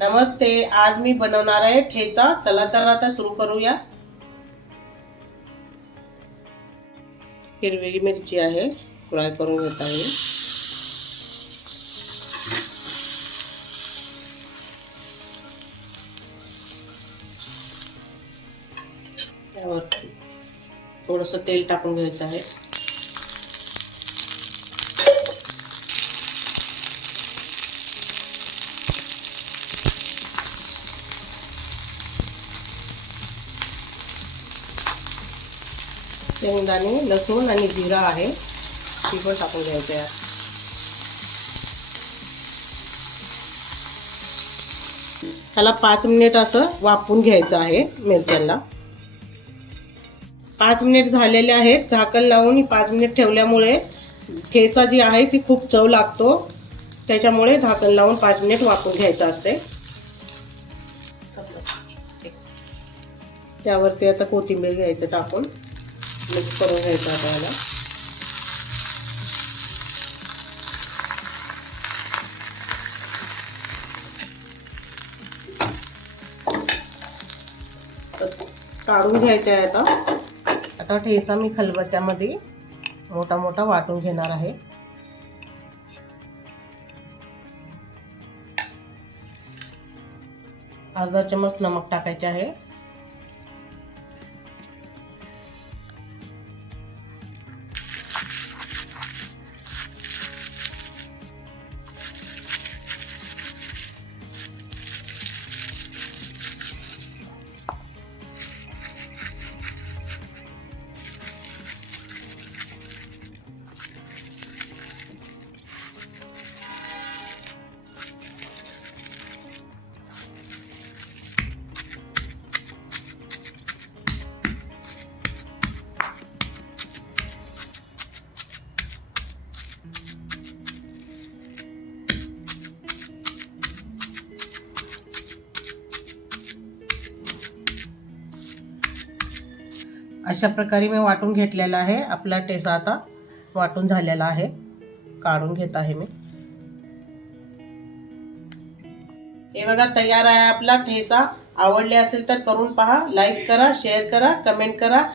नमस्ते आज मी बनवणार आहे ठेचा. चला तर आता सुरू करूया. हिरवी मिरची आहे फ्राय करून घेत आहे. त्यावरती थोडंसं तेल टाकून घ्यायचं आहे. शेंगदाणे लसूण आणि जिरा आहे. ती पण टाकून घ्यायचं आहे. त्याला पाच मिनिट असं वाफून घ्यायचं आहे मिरच्यांना पाच मिनिट झालेले आहेत. झाकण लावून पाच मिनिट ठेवल्यामुळे ठेचा जी आहे ती खूप चव लागतो. त्याच्यामुळे झाकण लावून पाच मिनिट वापून घ्यायचं असते. त्यावरती आता कोथिंबीर घ्यायचं टाकून. मिक्स करून घ्यायचं आता याला काढून घ्यायचं आहे आता. आता ठेसा मी खलबत्त्यामध्ये मोठा मोठा वाटून घेणार आहे. अर्धा चमच नमक टाकायचे आहे. अशा प्रकारे मी वाटून घेतलेला आहे. आपला टेसा आता वाटून झालेला आहे. काढून घेत आहे मी. हे बघा तयार आहे आपला ठेसा. आवडले असेल तर करून पहा. लाईक करा शेअर करा कमेंट करा.